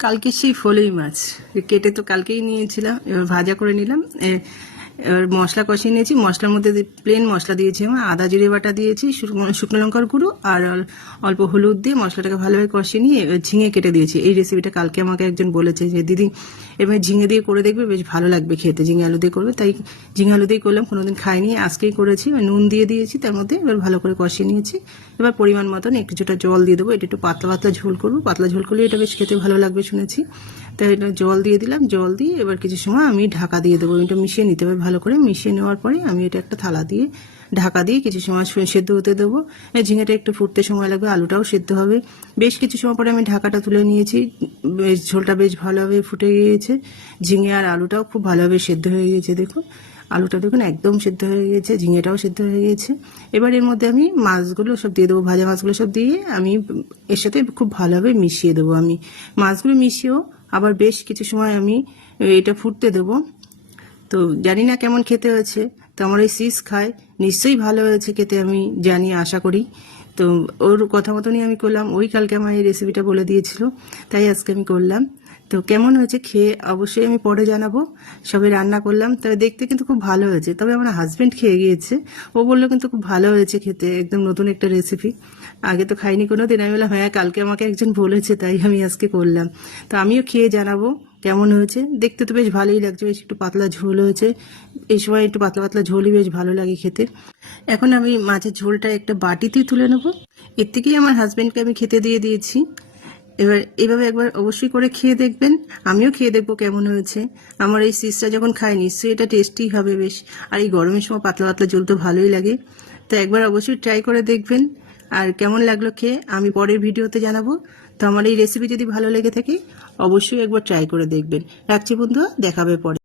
কালকে সেই ফলই মাছ কেটে তো কালকেই নিয়েছিলাম, এবার ভাজা করে নিলাম। এবার মশলা কষিয়ে নিয়েছি, মশলার মধ্যে প্লেন মশলা দিয়েছি, আমার আদা জিরে বাটা দিয়েছি, শুকনো লঙ্কার গুঁড়ো আর অল্প হলুদ দিয়ে মশলাটাকে ভালোভাবে কষিয়ে নিয়ে ঝিঙে কেটে দিয়েছি। এই রেসিপিটা কালকে আমাকে একজন বলেছে যে দিদি এবার ঝিঙে দিয়ে করে দেখবে, বেশ ভালো লাগবে খেতে, ঝিঙে আলু দিয়ে করবে। তাই ঝিঙে আলু দিয়ে করলাম, কোনোদিন খাইনি, আজকেই করেছি। নুন দিয়ে দিয়েছি তার মধ্যে, এবার ভালো করে কষিয়ে নিয়েছি। এবার পরিমাণ মতন কিছুটা জল দিয়ে দেবো, এটা একটু পাতলা পাতলা ঝোল করবো, পাতলা ঝোল করলে এটা বেশ খেতে ভালো লাগবে শুনেছি। তাই এটা জল দিয়ে দিলাম, জল দিয়ে এবার কিছু সময় আমি ঢাকা দিয়ে দেবো। এটা মিশিয়ে নিতে হবে, ভালো করে মিশিয়ে নেওয়ার পরে আমি এটা একটা থালা দিয়ে ঢাকা দিয়ে কিছু সময় সেদ্ধ হতে দেবো। ঝিঙেটা একটু ফুটতে সময় লাগবে, আলুটাও সেদ্ধ হবে। বেশ কিছু সময় পরে আমি ঢাকাটা তুলে নিয়েছি, বেশ ঝোলটা বেশ ভালোভাবে ফুটে গিয়েছে, ঝিঙে আর আলুটাও খুব ভালোভাবে সেদ্ধ হয়ে গিয়েছে। দেখুন আলুটা দেখুন একদম সেদ্ধ হয়ে গিয়েছে, ঝিঙেটাও সেদ্ধ হয়ে গিয়েছে। এবার এর মধ্যে আমি মাছগুলো সব দিয়ে দেবো, ভাজা মাছগুলো সব দিয়ে আমি এর সাথে খুব ভালোভাবে মিশিয়ে দেবো। আমি মাছগুলো মিশিয়েও আবার বেশ কিছু সময় আমি এটা ফুটতে দেবো। তো জানি না কেমন খেতে হয়েছে, তো আমার এই সিস খায়, নিশ্চয়ই ভালো হয়েছে খেতে, আমি জানি, আশা করি। তো ওর কথা মতনই আমি করলাম, ওই কালকে আমার এই রেসিপিটা বলে দিয়েছিল, তাই আজকে আমি করলাম। তো কেমন হয়েছে খেয়ে অবশ্যই আমি পরে জানাবো। সবাই রান্না করলাম, তবে দেখতে কিন্তু খুব ভালো হয়েছে। তবে আমার হাজব্যান্ড খেয়ে গিয়েছে, ও বললো কিন্তু খুব ভালো হয়েছে খেতে, একদম নতুন একটা রেসিপি, আগে তো খাইনি কোনো দিন। আমি বললাম হ্যাঁ কালকে আমাকে একজন বলেছে, তাই আমি আজকে করলাম। তো আমিও খেয়ে জানাবো কেমন হয়েছে। দেখতে তো বেশ ভালোই লাগছে, বেশ একটু পাতলা ঝোল হয়েছে, এই সময় একটু পাতলা পাতলা ঝোলই বেশ ভালো লাগে খেতে। এখন আমি মাছের ঝোলটা একটা বাটিতেই তুলে নেবো, এর থেকেই আমার হাজব্যান্ডকে আমি খেতে দিয়ে দিয়েছি। এবার এইভাবে একবার অবশ্যই করে খেয়ে দেখবেন, আমিও খেয়ে দেখবো কেমন হয়েছে। আমার এই সিসটা যখন খায় নিশ্চয়ই এটা টেস্টি হবে বেশ, আর এই গরমের সময় পাতলা পাতলা ঝোল তো ভালোই লাগে। তো একবার অবশ্যই ট্রাই করে দেখবেন, আর কেমন লাগলো খেয়ে আমি পরের ভিডিওতে জানাবো। তো আমার এই রেসিপি যদি ভালো লেগে থাকে অবশ্যই একবার ট্রাই করে দেখবেন। রাখছি বন্ধুরা, দেখাবে পরে।